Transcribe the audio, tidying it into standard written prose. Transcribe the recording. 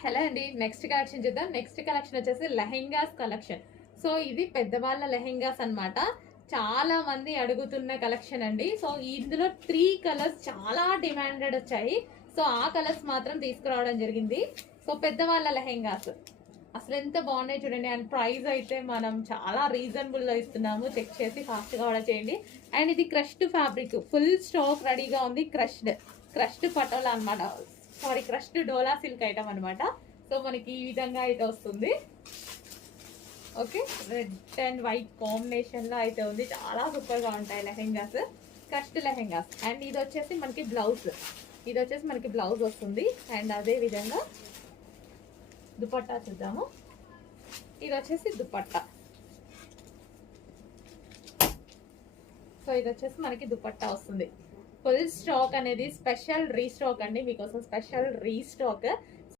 Hello అండి, next collection చూద్దాం. Next collection వచ్చేసి లెహెంగాస్ కలెక్షన్. సో ఇది పెద్దవాళ్ళ లెహెంగాస్ అన్నమాట. చాలా మంది అడుగుతున్న కలెక్షన్ అండి. సో ఇందులో 3 కలర్స్ చాలా డిమాండెడ్ వచ్చాయి. సో ఆ కలర్స్ మాత్రం తీసుకురావడం జరిగింది. సో పెద్దవాళ్ళ లెహెంగాస్ అసలు ఎంత బాగున్నాయి చూడండి. అండ్ ప్రైస్ అయితే మనం చాలా రీజనబుల్ గా ఇస్తున్నాము. చెక్ చేసి ఫాస్ట్ గా ఆర్డర్ చేయండి. అండ్ ఇది క్రష్డ్ ఫ్యాబ్రిక్, ఫుల్ స్టాక్ రెడీగా ఉంది. క్రష్డ్ పటోలా అన్నమాట. సారీ, క్రష్డ్ డోలా సిల్క్ ఐటమ్ అనమాట. సో మనకి ఈ విధంగా అయితే వస్తుంది. Okay, red and white combination లో అయితే ఉంది. చాలా సూపర్ గా ఉంటాయి లెహెంగాస్, క్రష్డ్ లెహెంగాస్. అండ్ ఇది వచ్చేసి మనకి బ్లౌజ్ వస్తుంది. అండ్ అదే విధంగా దుపట్టా చూద్దాము. ఇది వచ్చేసి దుపట్టా. సో ఇది వచ్చేసి మనకి దుపట్టా వస్తుంది. ఫుల్ స్టాక్ అనేది స్పెషల్ రీస్టాక్ అండి, మీకోసం స్పెషల్ రీస్టాక్.